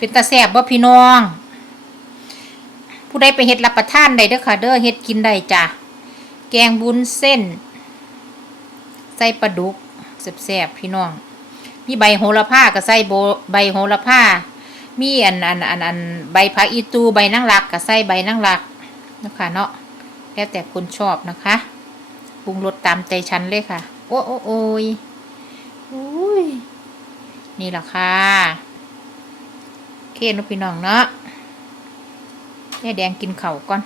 เป็นตาแสบบ่พี่น้อง ผู้ใดไปเฮ็ดรับประทานได้เด้อค่ะ เด้อเฮ็ดกินได้จ้ะแกงบุญเส้นใส่ปลาดุกแซ่บๆพี่น้อง มีใบโหระพาก็ใส่โบใบโหระพามีอันอันอันอันใบผักอีตูใบนางรักก็ใส่ใบนางรักเนะคะเนาะแล้วแต่คนชอบนะคะปรุงรสตามใจฉันเลยค่ะ โอ้โอ้โอ้ยนี่แหละค่ะ คเนุพี่น้องเนาะแม่แดงกินเข่าก่อน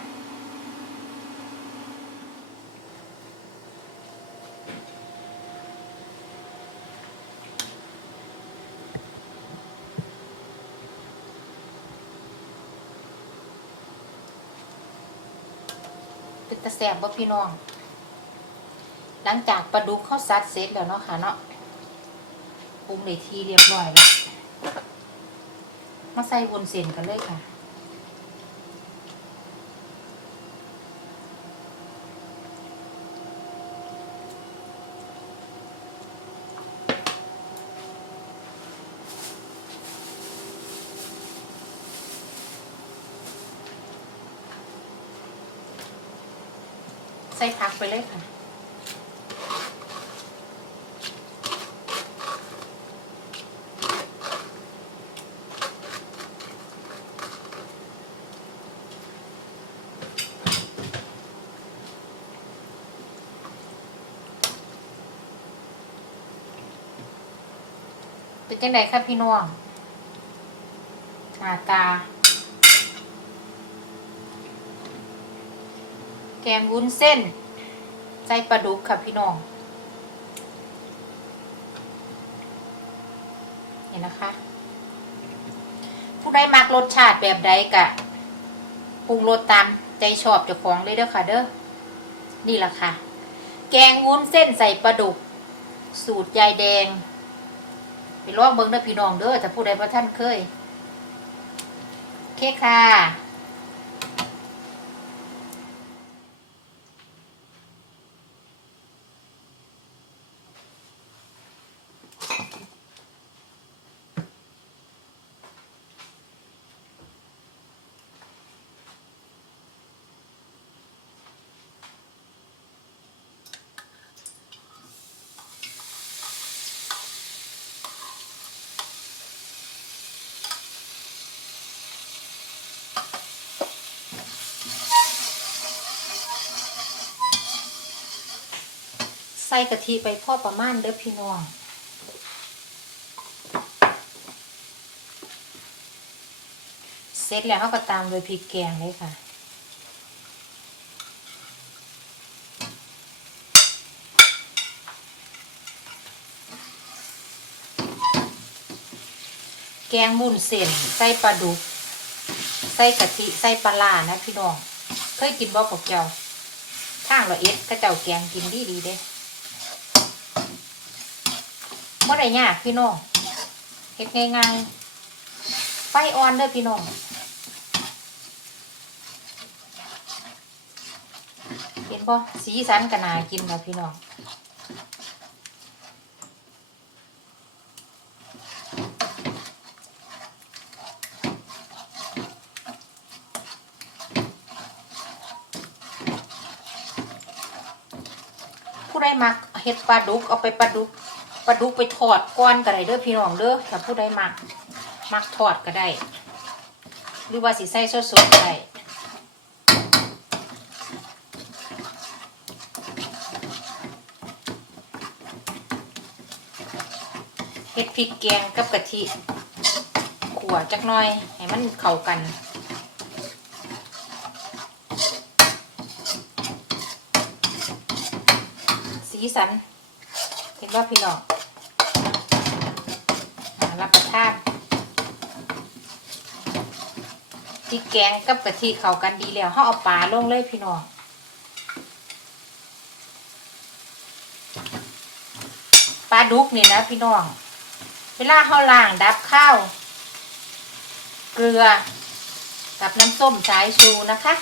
เป็นตะแสบบ่พี่น้อง หลังจากปลาดุกเข้าซัดเสร็จแล้วเนาะค่ะเนาะปรุงในทีเรียบร้อยแล้ว มาใส่วนเส้นกันเลยค่ะ ใส่ผักไปเลยค่ะ จังไดครับพี่น้องหน้าตา แกงวุ้นเส้นใส่ปลาดุกค่ะพี่น้องเห็นนะคะ ผู้ใดมักรสชาติแบบใดกะปรุงรสตามใจชอบเจ้าของเลยเด้อค่ะเด้อ นี่แหละค่ะ แกงวุ้นเส้นใส่ปลาดุก สูตรยายแดง ไปลองเบิ้งเด้อพี่น้องเด้อแต่ผู้ใดพระท่านเคย เคค่ะ ส่กะทิไปพ่อประมาณเด้อพี่น้องเสร็จแล้วเขาก็ตามโดวยพริกแกงเลยค่ะแกงบุ่นเส้นใส่ปลาดุกใส่กะทิใส่ปลาร้านะพี่น้อง เคยกินบ่พวกเจ้าทางละเอ็ดก็เจ้าแกงกินดีดีเด้ บ่ได้ยากพี่น้องเฮ็ดง่ายๆไฟอ่อนเด้อพี่น้องเห็นบ่สีสันก็น่ากินค่ะพี่น้องผู้ใดมักเฮ็ดปลาดุกเอาไปปลาดุก ปลาดุกไปทอดก้อนก็ได้เด้อพี่น้องเด้อถ้าผู้ใดมักมักทอดก็ได้ หรือว่าสิใส่สดๆก็ได้เฮ็ดพริกแกงกับกะทิขั่วจักหน่อย ให้มันเข้ากันสีสันเห็นว่าพี่น้อง รับประทานพริกแกงกับกะทิเข้ากันดีแล้วเขาเอาปลาลงเลยพี่น้องปลาดุกนี่นะพี่น้อง เวลาเขาล้างดับข้าว เกลือกับน้ำส้มสายชูนะคะ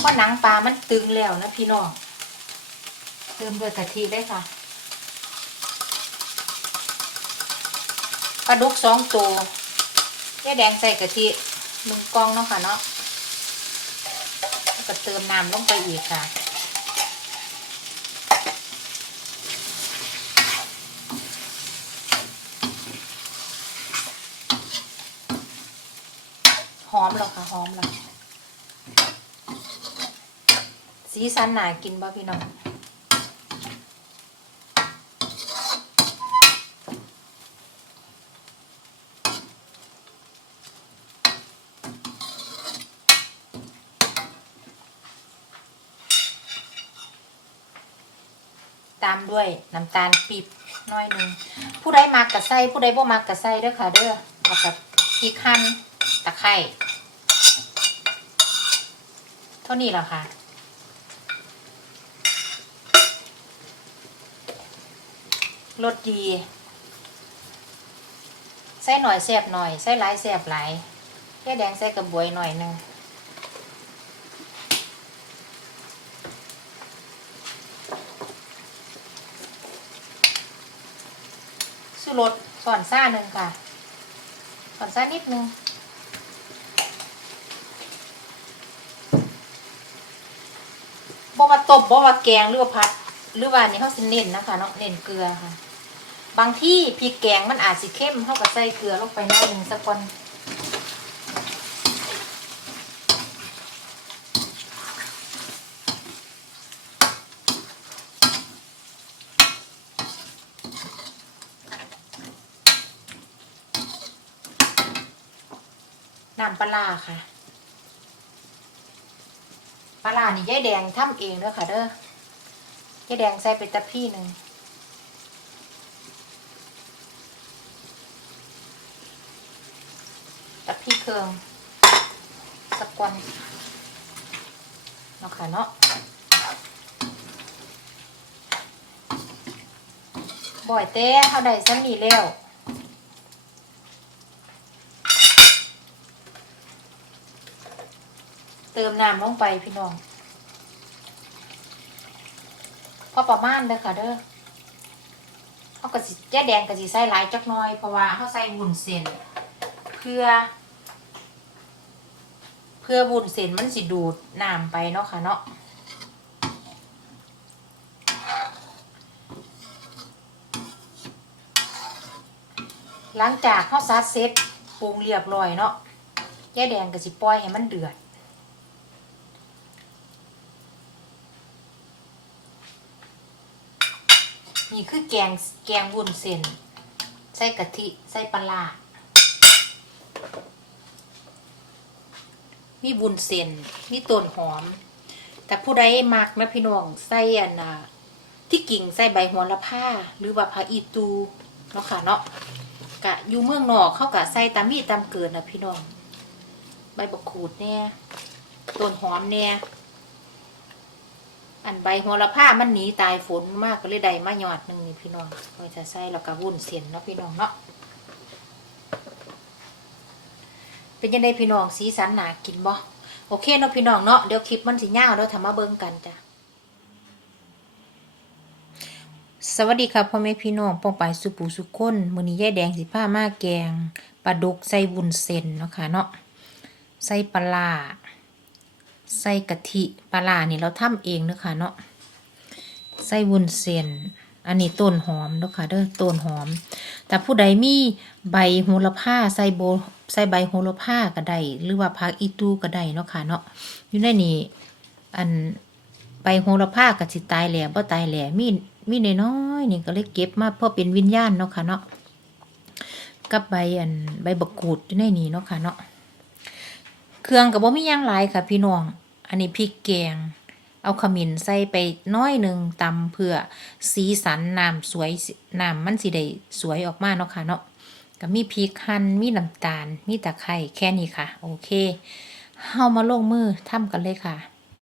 เพราะหนังปลามันตึงแล้วนะพี่น้องเติมด้วยกะทิเลยค่ะปลาดุกสองตัวแย่แดงใส่กะทิหนึ่งกองเนาะค่ะเนาะก็เติมน้ำลงไปอีกค่ะหอมแล้วค่ะหอมแล้ว สีสันหนากินบ่พี่น้องตามด้วยน้ำตาลปีบน้อยหนึ่งผู้ใดมักกะไส้ผู้ใดบ่มักกะไส้เด้อค่ะเด้อแล้วกับพริกหั่นตะไคร้เท่านี้แหละค่ะ รสดี ใส่หน่อยแซ่บหน่อยใส่หลายแซ่บหลายแค่แดงใส่กระบวยหน่อยหนึ่งสุรสสอนซ่าหนึ่งค่ะสอนซ่านิดนึงบ่ว่าตบบ่ว่าแกงหรือว่าผัดหรือว่านนี่เขาสิเน้นนะคะเนาะเน้นเกลือค่ะ บางที่พริกแกงมันอาจสิเข้มเขาก็ใส่เกลือลงไปหน่อยหนึ่งสักคนน้ำปลาค่ะ ปลาร้านี่ยายแดงทำเองเด้อค่ะเด้อยายแดงใส่ไปตะพี่หนึ่ง ตะพี่ เครื่องสักวันเนาะค่ะเนาะบ่อยเต้เท่าใดซ้ำนี่แล้วเติมน้ำลงไปพี่น้องพอประมาณเด้อค่ะเด้อเขากระสิแย่แดงกระสิใส่หลายจักน้อยเพราะว่าเขาใส่วุ้นเส้นเพื่อ พื่อวุ้นเส้นมันสิดูดน้ำไปเนาะค่ะเนาะหลังจากข้าวซัดเซ็ตปรุงเรียบร้อยเนาะแย่แดงก็สิปล่อยให้มันเดือด นี่คือแกงแกงวุ้นเส้น ใส่กะทิ ใส่ปลาร้า มีบุญเส้นมีต้นหอม แต่ผู้ใดมักนะพี่น้องใส่อันน่ะที่กิ่งใส่ใบหัวละผ้าหรือว่าผักอีตูเนาะค่ะเนาะกะอยู่เมืองนอกเข้ากะใส่ตามมีตามเกิดนะพี่น้อง ใบบกขูดแน่ต้นหอมแน่อันใบหัวละผ้ามันหนีตายฝนมากก็เลยได้มาหยอดหนึ่งนี่พี่น้องก็จะใส่แล้วก็วุ้นเส้นเนาะพี่น้องเนาะ เป็นยังไงพี่น้องสีสันหนากินบ่โอเคเนาะพี่น้องเนาะเดี๋ยวคลิปมันสิยาวแล้วทำมาเบิ่งกันจ้ะสวัสดีครับพ่อแม่พี่น้องป้องปายสุปูสุก้นมือนี้ยายแดงสิผ้ามาแกงปลาดุกใส่วุ้นเส้นเนาะค่ะเนาะใส่ปลาร้าใส่กะทิปลาร้านี่เราทำเองเนาะค่ะเนาะใส่วุ้นเส้นอันนี้ต้นหอมเนาะค่ะเด้อต้นหอม แต่ผู้ใดมีใบโหระพาใส่โบ ใส่ใบโหระพาก็ได้หรือว่าผักอีตูก็ได้เนาะค่ะเนาะอยู่ในนี้อันใบโหระพาก็สิตายแหล่บ่ตายแหล่มีมีน้อยๆนี่ก็เลยเก็บมาเพื่อเป็นวิญญาณเนาะค่ะเนาะกับใบอันใบบักกูดอยู่ในนี้เนาะค่ะเนาะเครื่องก็บ่มีหยังหลายค่ะ พี่น้อง อันนี้พริกแกง เอาขมิ้นใส่ไปน้อยหนึ่งตำเพื่อสีสันน้ำสวยน้ำมันสิได้สวยออกมาเนาะค่ะเนาะ ก็มีพริกหั่นมีน้ำตาล มีตะไคร้แค่นี้ค่ะ โอเคเฮามาลงมือทำกันเลยค่ะ